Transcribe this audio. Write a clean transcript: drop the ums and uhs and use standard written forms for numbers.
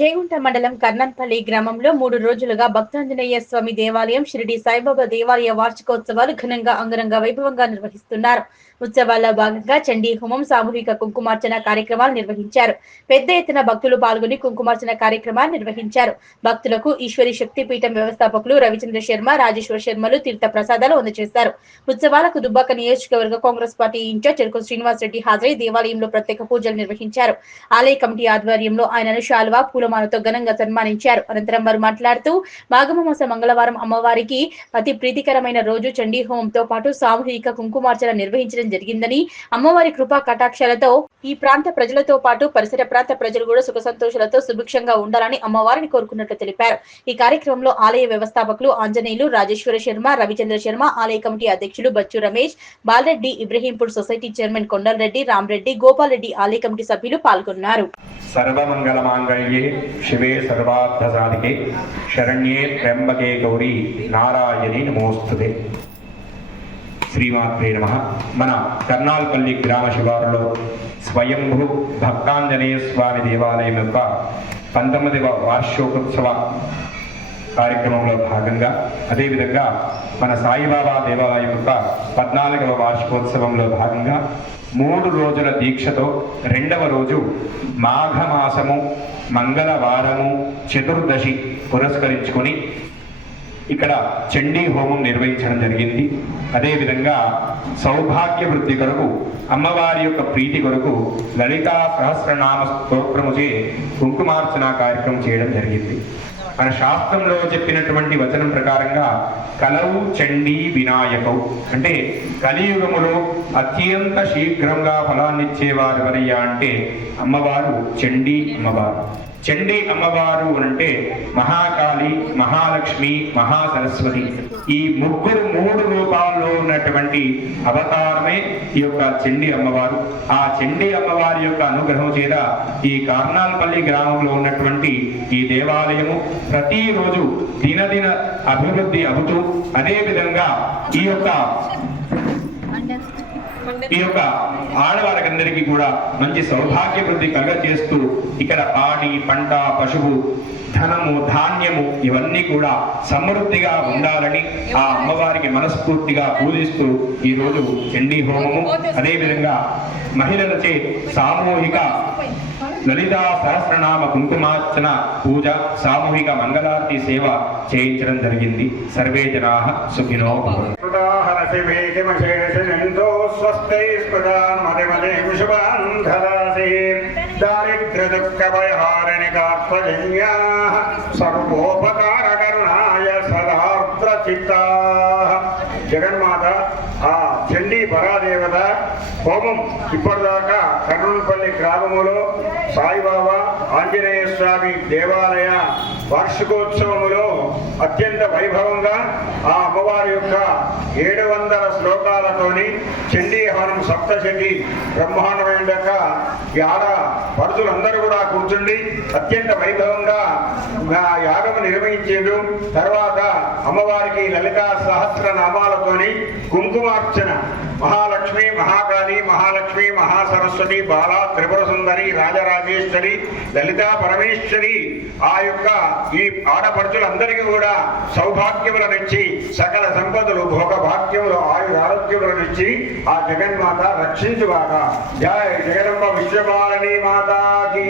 జయగుంట మండలం కర్నన్పల్లి గ్రామంలో 3 రోజులుగా భక్తాంజనేయ స్వామి దేవాలయం, షిరిడి సాయిబాబా దేవాలయ వార్షికోత్సవాలు ఘనంగా అంగరంగ వైభవంగా నిర్వహిస్తున్నారు. ఉత్సవాల్లో భాగంగా చండీ హోమం, సామూహిక కుంకుమార్చన కార్యక్రమాలు నిర్వహించారు. పెద్ద ఎత్తున భక్తులు పాల్గొని కుంకుమార్చన కార్యక్రమాలు నిర్వహించారు. భక్తులకు ఈశ్వరి శక్తిపీఠం వ్యవస్థాపకులు రవిచంద్ర శర్మ, రాజేశ్వర శర్మలు తీర్థ ప్రసాదాలు అందజేశారు. ఉత్సవాలకు దుబ్బాక నియోజకవర్గ కాంగ్రెస్ పార్టీ ఇన్ఛార్జ్ చెరుకు శ్రీనివాస్ రెడ్డి హాజరై దేవాలయంలో ప్రత్యేక పూజలు నిర్వహించారు. ఆలయ కమిటీ ఆధ్వర్యంలో ఆయనను శాలువా, పూలమాలతో ఘనంగా సన్మానించారు. అనంతరం వారు మాట్లాడుతూ మాఘమాస మంగళవారం అమ్మవారికి అతి ప్రీతికరమైన రోజు చండీ హోమంతో పాటు సామూహిక కుంకుమార్చన నిర్వహించడం జరిగిందని, అమ్మవారి కృపా కటాక్షాలతో ఈ ప్రాంత ప్రజలతో పాటు పరిసర ప్రాంత ప్రజలు కూడా సుఖ సంతోషాలతో సుభిక్షంగా ఉండాలని అమ్మవారిని కోరుకున్నట్లు తెలిపారు. ఈ కార్యక్రమంలో ఆలయ వ్యవస్థాపకులు ఆంజనేయులు, రాజేశ్వర శర్మ, రవిచంద్ర శర్మ, ఆలయ కమిటీ అధ్యక్షులు బచ్చు రమేష్, బాలరెడ్డి, ఇబ్రహీంపూర్ సొసైటీ చైర్మన్ కొండలరెడ్డి, రామరెడ్డి, గోపాల్ రెడ్డి ఆలయ కమిటీ సభ్యులు పాల్గొన్నారు. సర్వమంగళమాంగళ్యే శివే సర్వార్థసాధికే శరణ్యే త్ర్యంబకే గౌరీ నారాయణి నమోస్తుతే. శ్రీమాత్రే నమః. మన కర్నాల్పల్లి గ్రామ శివారులో స్వయంభూ భక్తాంజనేయ స్వామి దేవాలయం యొక్క 19వ వార్షికోత్సవ కార్యక్రమంలో భాగంగా, అదేవిధంగా మన సాయిబాబా దేవాలయం యొక్క 14వ వార్షికోత్సవంలో భాగంగా 3 రోజుల దీక్షతో 2వ రోజు మాఘమాసము మంగళవారము చతుర్దశి పురస్కరించుకొని ఇక్కడ చండీ హోమం నిర్వహించడం జరిగింది. అదేవిధంగా సౌభాగ్య వృద్ధి కొరకు, అమ్మవారి యొక్క ప్రీతి కొరకు లలితా సహస్రనామ స్తోత్రముచే కుంకుమార్చన కార్యక్రమం చేయడం జరిగింది. మన శాస్త్రంలో చెప్పినటువంటి వచనం ప్రకారంగా కలవు చండీ వినాయకవు అంటే కలియుగములో అత్యంత శీఘ్రంగా ఫలాన్నిచ్చేవారు ఎవరయ్యా అంటే అమ్మవారు చండీ అమ్మవారు. చండీ అమ్మవారు అంటే మహాకాళి, మహాలక్ష్మి, మహాసరస్వతి, ఈ ముగ్గురు 3 రూపాల్లో ఉన్నటువంటి అవతారమే ఈ యొక్క చండీ అమ్మవారు. ఆ చండీ అమ్మవారి యొక్క అనుగ్రహం చేత ఈ కర్నాల్పల్లి గ్రామంలో ఉన్నటువంటి ఈ దేవాలయము ప్రతిరోజు దినదిన అభివృద్ధి అవుతూ, అదేవిధంగా ఈ యొక్క ఆడవారికందరికీ కూడా మంచి సౌభాగ్య వృద్ధి కలుగచేస్తూ ఇక్కడ పాడి, పంట, పశువు, ధనము, ధాన్యము ఇవన్నీ కూడా సమృద్ధిగా ఉండాలని ఆ అమ్మవారికి మనస్ఫూర్తిగా పూజిస్తూ ఈరోజు చండీ హోమము, అదేవిధంగా మహిళలచే సామూహిక లలితా సహస్రనామ కుంకుమార్చన పూజ, సామూహిక మంగళారతి సేవ చేయించడం జరిగింది. సర్వే జనాః సుఖినో భవంతు. జగన్మాత ఆ చండీ పరాదేవత హోమం ఇప్పటిదాకా కర్నూలుపల్లి గ్రామములో సాయిబాబా ఆంజనేయ స్వామి దేవాలయ వార్షికోత్సవములో అత్యంత వైభవంగా ఆ అమ్మవారి యొక్క 700 శ్లోకాలతోని చండీ హవనం సప్తశతి బ్రహ్మాండమైన యాడ పరుదులందరూ కూడా కూర్చుండి అత్యంత వైభవంగా యాగము నిర్వహించారు. తర్వాత అమ్మవారికి లలితా సహస్ర నామాలతోని కుంకుమార్చన మహాలక్ష్మి, మహాకాళి, మహాలక్ష్మి, మహాసరస్వతి, బాలా, త్రిపుర సుందరి, రాజరాజేశ్వరి, లలితా పరమేశ్వరి ఆ యొక్క ఈ ఆడపడుచులందరికీ కూడా సౌభాగ్యములనిచ్చి సకల సంపదలు, భోగ భాగ్యములు, ఆయు ఆరోగ్యములనిచ్చి ఆ జగన్మాత రక్షించుగాక. జయ జగదంబ విశ్వపాలని మాతాకి.